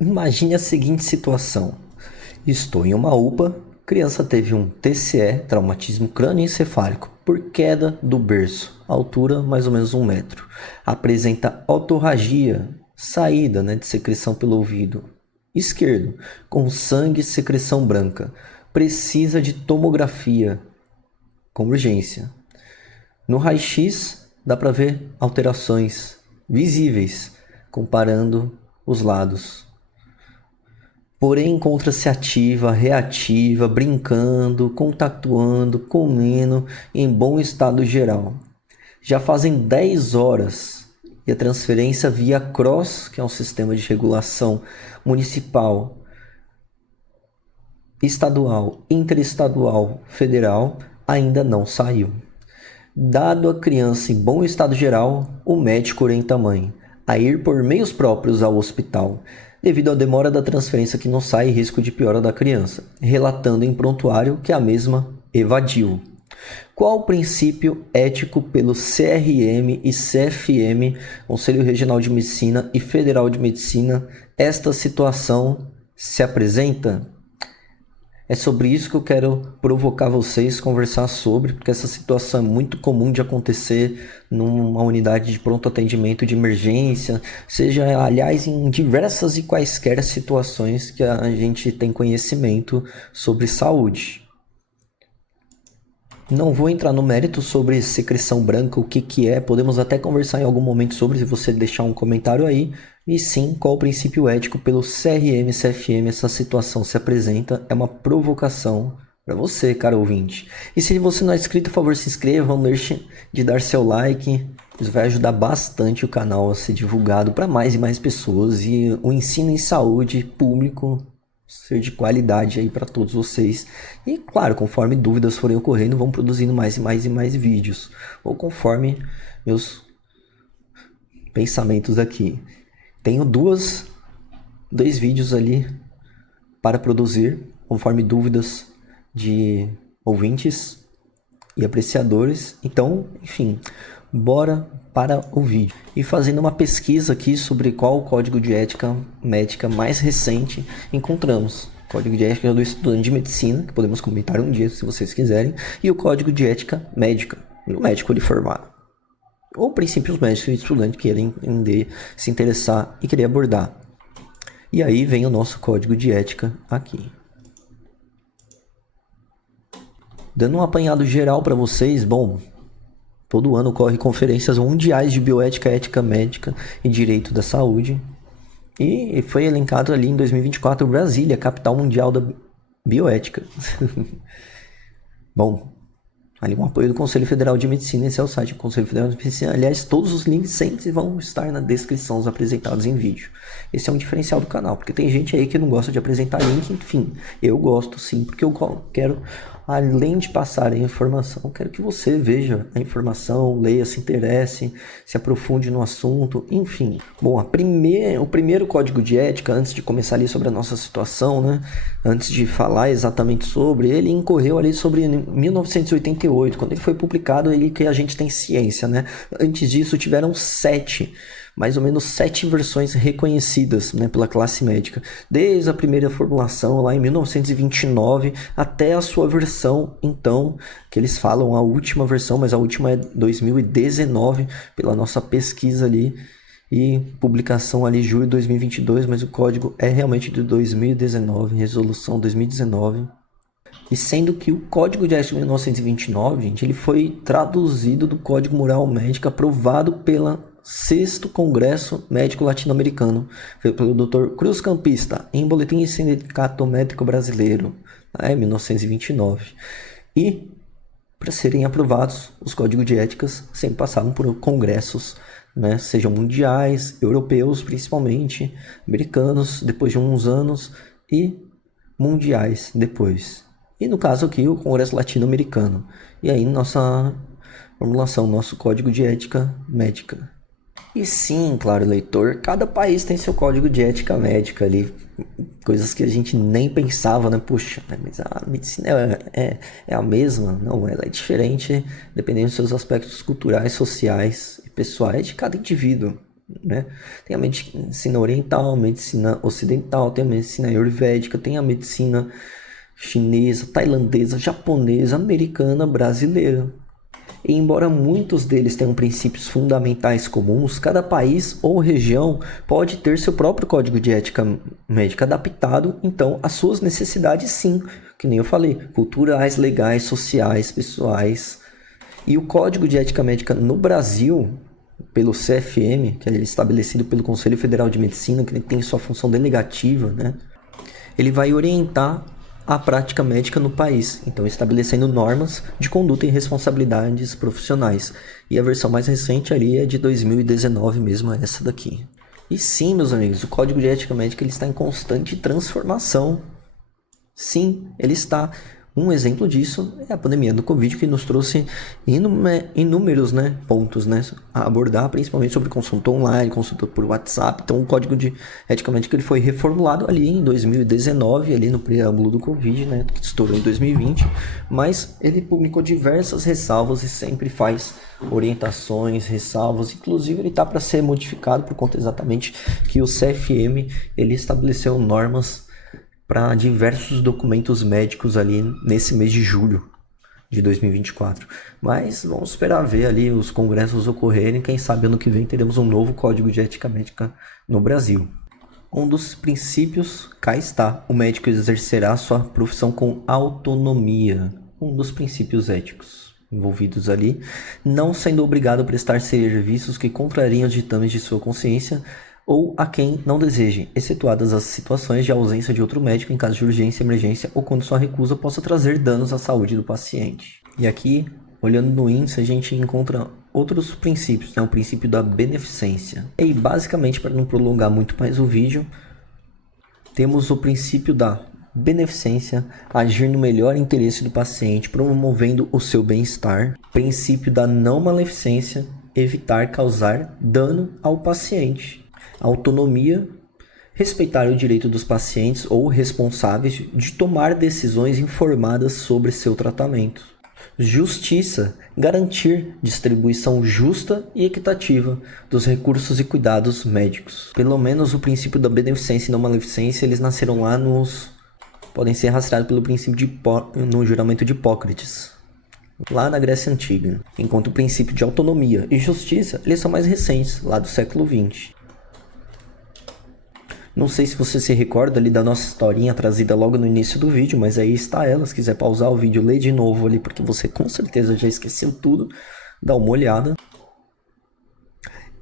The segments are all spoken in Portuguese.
Imagine a seguinte situação. Estou em uma UPA, criança teve um TCE, traumatismo crânioencefálico, por queda do berço, altura mais ou menos 1 metro. Apresenta otorragia, saída de secreção pelo ouvido esquerdo, com sangue e secreção branca. Precisa de tomografia, com urgência. No raio-x dá para ver alterações visíveis, comparando os lados. Porém, encontra-se ativa, reativa, brincando, contactuando, comendo, em bom estado geral. Já fazem 10 horas e a transferência via CROSS, que é um sistema de regulação municipal, estadual, interestadual, federal, ainda não saiu. Dado a criança em bom estado geral, o médico orienta a mãe a ir por meios próprios ao hospital, devido à demora da transferência que não sai e risco de piora da criança, relatando em prontuário que a mesma evadiu. Qual o princípio ético pelo CRM e CFM, Conselho Regional de Medicina e Federal de Medicina, esta situação se apresenta? É sobre isso que eu quero provocar vocês, conversar sobre, porque essa situação é muito comum de acontecer numa unidade de pronto atendimento de emergência, seja, aliás, em diversas e quaisquer situações que a gente tem conhecimento sobre saúde. Não vou entrar no mérito sobre secreção branca, o que é, podemos até conversar em algum momento sobre, se você deixar um comentário aí. E sim, qual o princípio ético pelo CRM, CFM, essa situação se apresenta, é uma provocação para você, cara ouvinte. E se você não é inscrito, por favor, se inscreva, não deixe de dar seu like, isso vai ajudar bastante o canal a ser divulgado para mais e mais pessoas e o ensino em saúde público ser de qualidade aí para todos vocês. E claro, conforme dúvidas forem ocorrendo, vão produzindo mais e mais e mais vídeos, ou conforme meus pensamentos aqui. Tenho dois vídeos ali para produzir, conforme dúvidas de ouvintes e apreciadores. Então, enfim, bora para o vídeo. E fazendo uma pesquisa aqui sobre qual o código de ética médica mais recente encontramos. O código de ética do estudante de medicina, que podemos comentar um dia se vocês quiserem, e o código de ética médica, do médico de formado. Ou princípios médicos que o estudante queira entender, se interessar e querer abordar. E aí vem o nosso código de ética aqui. Dando um apanhado geral para vocês, bom, todo ano ocorre conferências mundiais de bioética, ética médica e direito da saúde. E foi elencado ali em 2024 Brasília, capital mundial da bioética. Bom, ali um apoio do Conselho Federal de Medicina, esse é o site do Conselho Federal de Medicina. Aliás, todos os links sempre vão estar na descrição, os apresentados em vídeo. Esse é um diferencial do canal, porque tem gente aí que não gosta de apresentar link, enfim. Eu gosto sim, porque eu quero, além de passar a informação, eu quero que você veja a informação, leia, se interesse, se aprofunde no assunto, enfim. Bom, o primeiro código de ética, antes de começar ali sobre a nossa situação, né? Antes de falar exatamente sobre, ele incorreu ali sobre 1988, quando ele foi publicado, ele que a gente tem ciência, né? Antes disso tiveram mais ou menos 7 versões reconhecidas, né, pela classe médica, desde a primeira formulação lá em 1929 até a sua versão, então, que eles falam a última versão, mas a última é 2019, pela nossa pesquisa ali, e publicação ali julho de 2022, mas o código é realmente de 2019, resolução 2019. E sendo que o Código de Ética de 1929, gente, ele foi traduzido do Código Moral Médico aprovado pela Sexto Congresso Médico Latino-Americano, pelo Dr. Cruz Campista, em Boletim de Sindicato Médico Brasileiro, em 1929. E, para serem aprovados, os códigos de éticas sempre passavam por congressos, né, sejam mundiais, europeus principalmente, americanos depois de uns anos e mundiais depois. E no caso aqui, o Congresso Latino-Americano. E aí, nossa formulação, nosso código de ética médica. E sim, claro, leitor, cada país tem seu código de ética médica ali. Coisas que a gente nem pensava, né? Puxa, mas a medicina é a mesma? Não, ela é diferente dependendo dos seus aspectos culturais, sociais e pessoais de cada indivíduo. né? Tem a medicina oriental, a medicina ocidental, tem a medicina ayurvédica, tem a medicina chinesa, tailandesa, japonesa, americana, brasileira. E embora muitos deles tenham princípios fundamentais comuns, cada país ou região pode ter seu próprio código de ética médica adaptado, então, às suas necessidades, sim, que nem eu falei, culturais, legais, sociais, pessoais. E o código de ética médica no Brasil, pelo CFM, que é estabelecido pelo Conselho Federal de Medicina, que tem sua função delegativa, né? Ele vai orientar a prática médica no país, então estabelecendo normas de conduta e responsabilidades profissionais. E a versão mais recente ali é de 2019 mesmo, essa daqui. E sim, meus amigos, o Código de Ética Médica ele está em constante transformação. Sim, ele está. Um exemplo disso é a pandemia do Covid, que nos trouxe inúmeros, né, pontos, né, a abordar, principalmente sobre consulta online, consulta por WhatsApp. Então, o Código de Ética Médica ele foi reformulado ali em 2019, ali no preâmbulo do Covid, né, que estourou em 2020, mas ele publicou diversas ressalvas e sempre faz orientações, ressalvas. Inclusive, ele está para ser modificado por conta exatamente que o CFM ele estabeleceu normas para diversos documentos médicos ali nesse mês de julho de 2024. Mas vamos esperar ver ali os congressos ocorrerem. Quem sabe ano que vem teremos um novo Código de Ética Médica no Brasil. Um dos princípios, cá está, o médico exercerá sua profissão com autonomia. Um dos princípios éticos envolvidos ali, não sendo obrigado a prestar serviços que contrariam os ditames de sua consciência, ou a quem não deseje, excetuadas as situações de ausência de outro médico em caso de urgência, emergência ou quando sua recusa possa trazer danos à saúde do paciente. E aqui, olhando no índice, a gente encontra outros princípios, né? O princípio da beneficência. E basicamente, para não prolongar muito mais o vídeo, temos o princípio da beneficência, agir no melhor interesse do paciente, promovendo o seu bem-estar. Princípio da não maleficência, evitar causar dano ao paciente. Autonomia, respeitar o direito dos pacientes ou responsáveis de tomar decisões informadas sobre seu tratamento. Justiça, garantir distribuição justa e equitativa dos recursos e cuidados médicos. Pelo menos o princípio da beneficência e não maleficência, eles nasceram lá podem ser rastreados pelo princípio no juramento de Hipócrates, lá na Grécia Antiga. Enquanto o princípio de autonomia e justiça, eles são mais recentes, lá do século XX. Não sei se você se recorda ali da nossa historinha trazida logo no início do vídeo, mas aí está ela. Se quiser pausar o vídeo, lê de novo ali, porque você com certeza já esqueceu tudo. Dá uma olhada.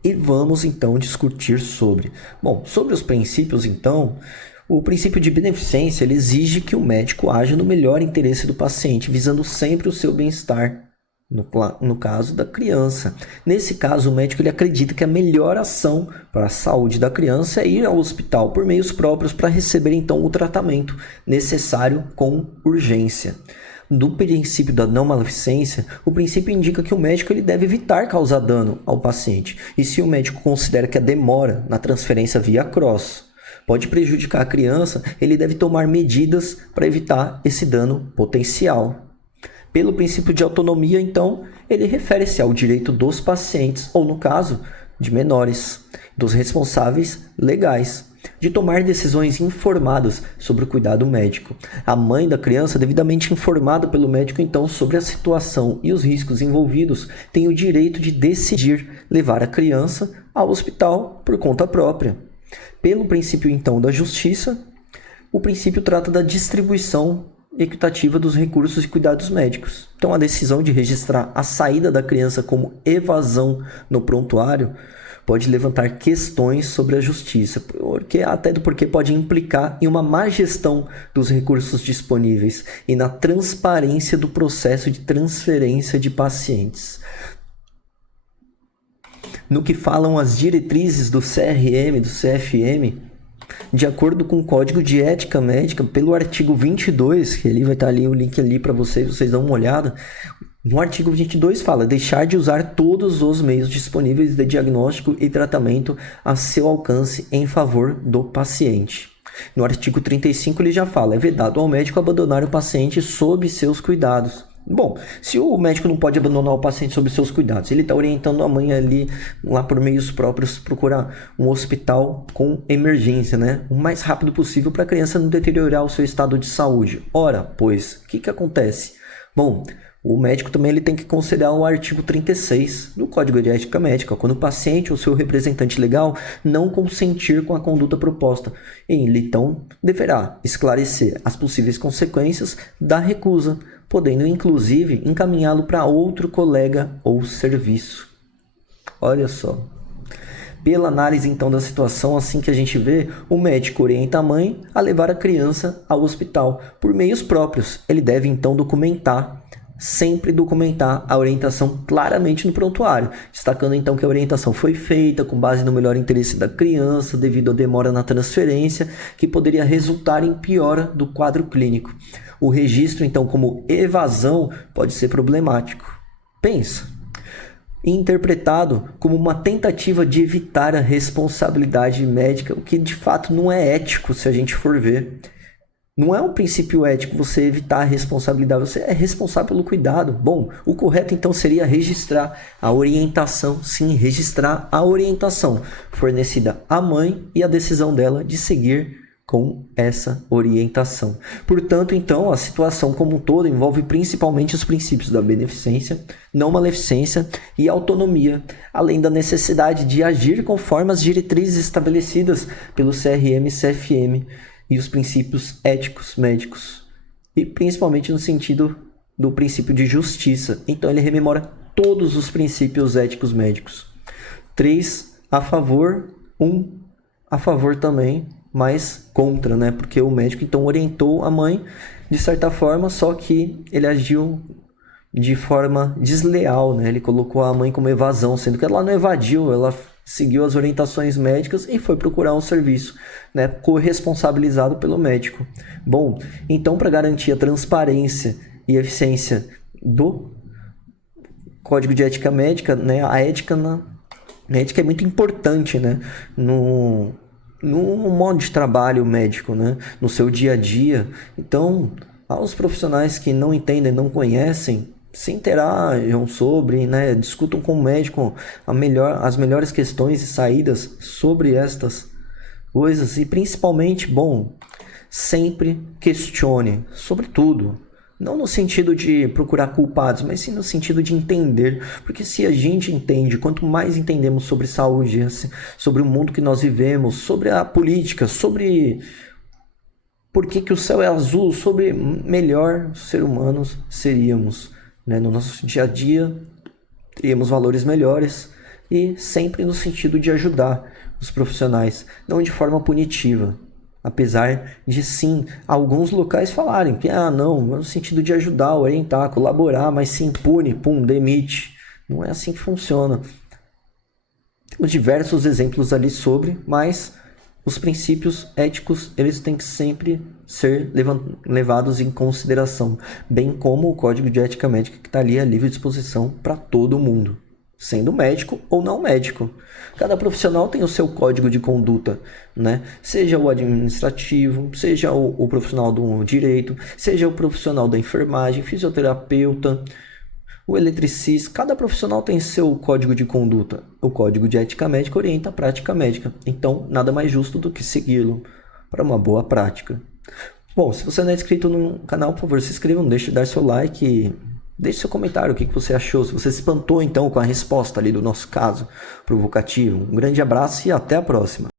E vamos então discutir sobre. Bom, sobre os princípios então, o princípio de beneficência ele exige que o médico haja no melhor interesse do paciente, visando sempre o seu bem-estar. No caso da criança. Nesse caso, o médico ele acredita que a melhor ação para a saúde da criança é ir ao hospital por meios próprios para receber então o tratamento necessário com urgência. Do princípio da não maleficência, o princípio indica que o médico ele deve evitar causar dano ao paciente. E se o médico considera que a demora na transferência via cross pode prejudicar a criança, ele deve tomar medidas para evitar esse dano potencial. Pelo princípio de autonomia, então, ele refere-se ao direito dos pacientes, ou no caso, de menores, dos responsáveis legais, de tomar decisões informadas sobre o cuidado médico. A mãe da criança, devidamente informada pelo médico, então, sobre a situação e os riscos envolvidos, tem o direito de decidir levar a criança ao hospital por conta própria. Pelo princípio, então, da justiça, o princípio trata da distribuição equitativa dos recursos e cuidados médicos. Então, a decisão de registrar a saída da criança como evasão no prontuário pode levantar questões sobre a justiça, porque pode implicar em uma má gestão dos recursos disponíveis e na transparência do processo de transferência de pacientes. No que falam as diretrizes do CRM, do CFM, de acordo com o Código de Ética Médica, pelo artigo 22, que ali vai estar ali o link ali para vocês dão uma olhada. No artigo 22 fala deixar de usar todos os meios disponíveis de diagnóstico e tratamento a seu alcance em favor do paciente. No artigo 35 ele já fala, é vedado ao médico abandonar o paciente sob seus cuidados. Bom, se o médico não pode abandonar o paciente sob seus cuidados, ele está orientando a mãe ali, lá por meios próprios, procurar um hospital com emergência, né? O mais rápido possível para a criança não deteriorar o seu estado de saúde. Ora, pois, o que acontece? Bom, o médico também ele tem que considerar o artigo 36 do Código de Ética Médica, quando o paciente ou seu representante legal não consentir com a conduta proposta. Ele, então, deverá esclarecer as possíveis consequências da recusa, podendo, inclusive, encaminhá-lo para outro colega ou serviço. Olha só. Pela análise, então, da situação, assim que a gente vê, o médico orienta a mãe a levar a criança ao hospital por meios próprios. Ele deve, então, sempre documentar a orientação claramente no prontuário, destacando então que a orientação foi feita com base no melhor interesse da criança, devido à demora na transferência, que poderia resultar em piora do quadro clínico. O registro, então, como evasão, pode ser problemático. Pensa. Interpretado como uma tentativa de evitar a responsabilidade médica, o que de fato não é ético se a gente for ver. Não é um princípio ético você evitar a responsabilidade, você é responsável pelo cuidado. Bom, o correto então seria registrar a orientação, sim, registrar a orientação fornecida à mãe e a decisão dela de seguir com essa orientação. Portanto, então, a situação como um todo envolve principalmente os princípios da beneficência, não maleficência e autonomia, além da necessidade de agir conforme as diretrizes estabelecidas pelo CRM e CFM e os princípios éticos médicos, e principalmente no sentido do princípio de justiça. Então, ele rememora todos os princípios éticos médicos. 3 a favor, 1 a favor também, mas contra, né? Porque o médico então orientou a mãe de certa forma, só que ele agiu de forma desleal, né? Ele colocou a mãe como evasão, sendo que ela não evadiu, ela seguiu as orientações médicas e foi procurar um serviço, né? Corresponsabilizado pelo médico. Bom, então para garantir a transparência e eficiência do Código de Ética Médica, né? A ética é muito importante, né? No modo de trabalho médico, né? No seu dia a dia. Então, aos profissionais que não entendem, não conhecem, se interajam sobre, né? Discutam com o médico as melhores questões e saídas sobre estas coisas. E principalmente, bom, sempre questione sobre tudo. Não no sentido de procurar culpados, mas sim no sentido de entender. Porque se a gente entende, quanto mais entendemos sobre saúde, sobre o mundo que nós vivemos, sobre a política, sobre por que o céu é azul, sobre melhor ser humanos seríamos, né? No nosso dia a dia, teríamos valores melhores e sempre no sentido de ajudar os profissionais, não de forma punitiva. Apesar de, sim, alguns locais falarem que, não, no sentido de ajudar, orientar, colaborar, mas se impune, demite. Não é assim que funciona. Temos diversos exemplos ali sobre, mas os princípios éticos, eles têm que sempre ser levados em consideração, bem como o Código de Ética Médica que está ali à livre disposição para todo mundo, sendo médico ou não médico. Cada profissional tem o seu código de conduta, né? Seja o administrativo, seja o profissional do direito, seja o profissional da enfermagem, fisioterapeuta, o eletricista. Cada profissional tem seu código de conduta. O Código de Ética Médica orienta a prática médica. Então, nada mais justo do que segui-lo para uma boa prática. Bom, se você não é inscrito no canal, por favor, se inscreva, não deixe de dar seu like e deixe seu comentário, o que você achou, se você se espantou então com a resposta ali do nosso caso provocativo. Um grande abraço e até a próxima.